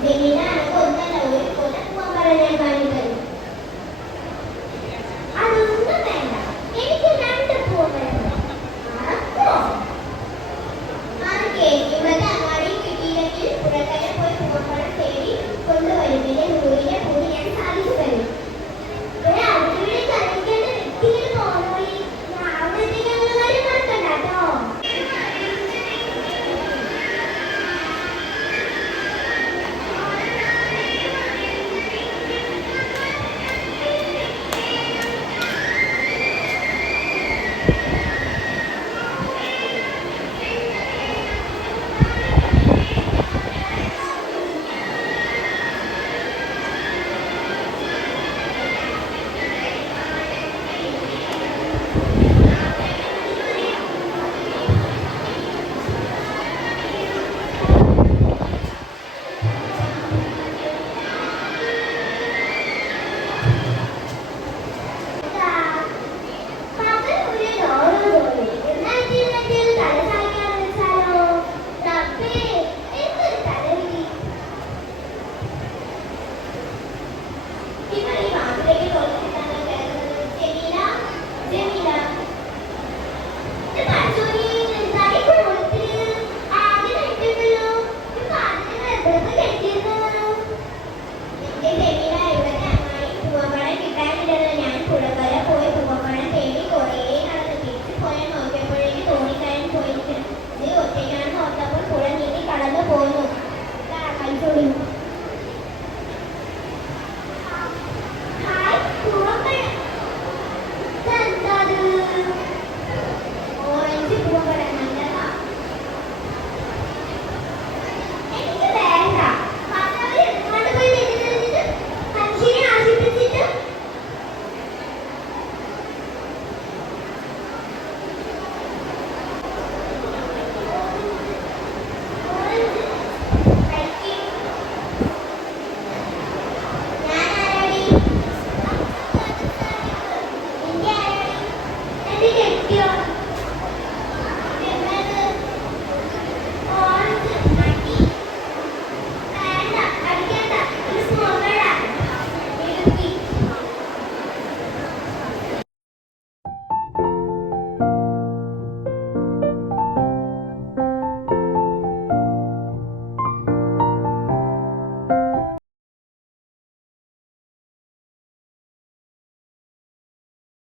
de